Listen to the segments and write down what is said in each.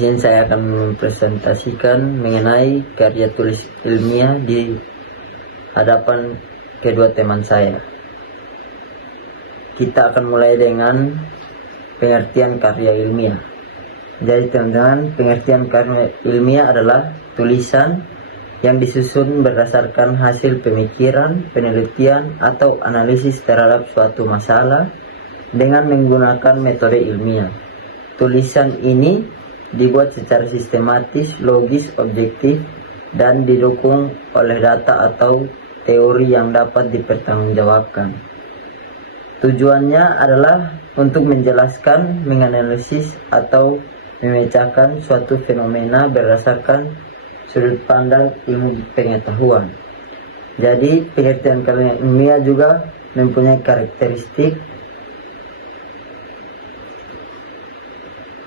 sini saya akan mempresentasikan mengenai karya tulis ilmiah di hadapan kedua teman saya. Kita akan mulai dengan pengertian karya ilmiah. Jadi teman-teman, pengertian karya ilmiah adalah tulisan yang disusun berdasarkan hasil pemikiran, penelitian, atau analisis terhadap suatu masalah dengan menggunakan metode ilmiah. Tulisan ini dibuat secara sistematis, logis, objektif, dan didukung oleh data atau teori yang dapat dipertanggungjawabkan. Tujuannya adalah untuk menjelaskan, menganalisis, atau memecahkan suatu fenomena berdasarkan sudut pandang ilmu pengetahuan. Jadi pengertian karya ilmiah juga mempunyai karakteristik.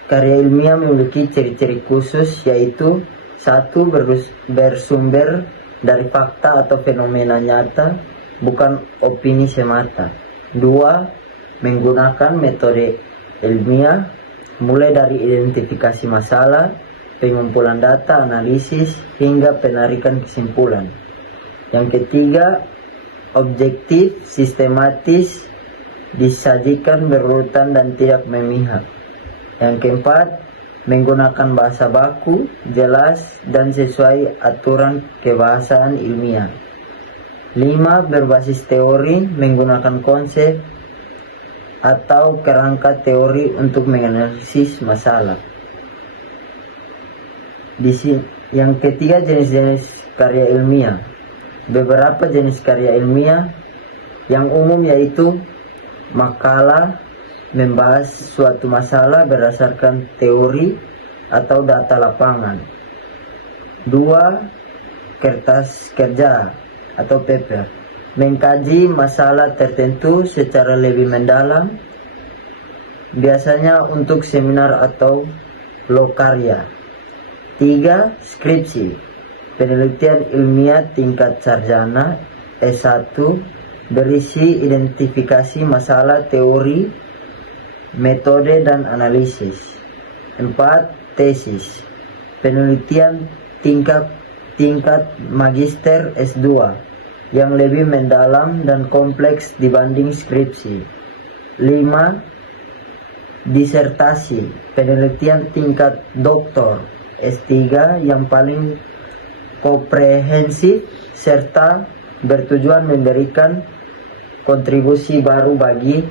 Karya ilmiah memiliki ciri-ciri khusus, yaitu 1. Bersumber dari fakta atau fenomena nyata, bukan opini semata. 2. Menggunakan metode ilmiah, mulai dari identifikasi masalah, pengumpulan data, analisis, hingga penarikan kesimpulan. Yang ketiga, objektif, sistematis, disajikan berurutan dan tidak memihak. Yang keempat, menggunakan bahasa baku, jelas, dan sesuai aturan kebahasaan ilmiah. 5. Berbasis teori, menggunakan konsep atau kerangka teori untuk menganalisis masalah. Yang ketiga, jenis-jenis karya ilmiah. Beberapa jenis karya ilmiah yang umum yaitu makalah, membahas suatu masalah berdasarkan teori atau data lapangan. 2. Kertas kerja atau paper, mengkaji masalah tertentu secara lebih mendalam, biasanya untuk seminar atau lokarya. 3. Skripsi, penelitian ilmiah tingkat sarjana S1, berisi identifikasi masalah, teori, metode, dan analisis. 4. Tesis, penelitian tingkat magister S2 yang lebih mendalam dan kompleks dibanding skripsi. 5. Disertasi, penelitian tingkat doktor S3 yang paling komprehensif serta bertujuan memberikan kontribusi baru bagi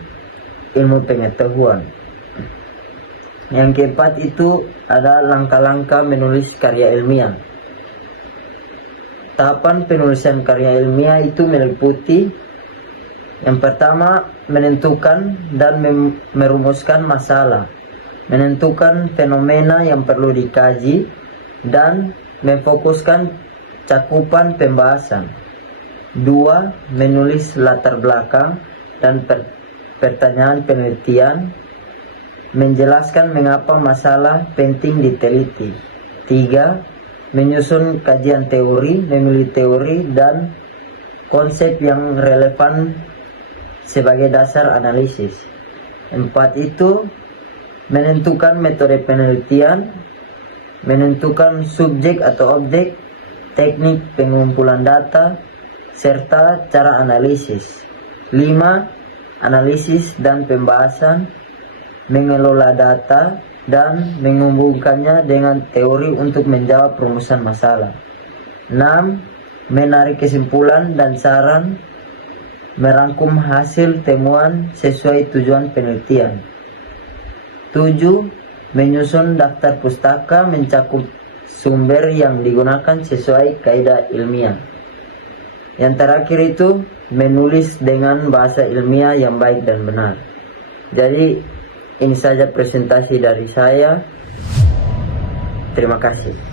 ilmu pengetahuan. Yang keempat itu ada langkah-langkah menulis karya ilmiah. Tahapan penulisan karya ilmiah itu meliputi: yang pertama, menentukan dan merumuskan masalah, menentukan fenomena yang perlu dikaji, dan memfokuskan cakupan pembahasan. 2. Menulis latar belakang dan pertanyaan penelitian, menjelaskan mengapa masalah penting diteliti. 3. Menyusun kajian teori, memilih teori dan konsep yang relevan sebagai dasar analisis. 4. Itu menentukan metode penelitian, menentukan subjek atau objek, teknik pengumpulan data, serta cara analisis. 5. Analisis dan pembahasan, mengelola data, dan menghubungkannya dengan teori untuk menjawab rumusan masalah. 6. Menarik kesimpulan dan saran, merangkum hasil temuan sesuai tujuan penelitian. 7. Menyusun daftar pustaka, mencakup sumber yang digunakan sesuai kaidah ilmiah. Yang terakhir itu menulis dengan bahasa ilmiah yang baik dan benar. Jadi ini saja presentasi dari saya. Terima kasih.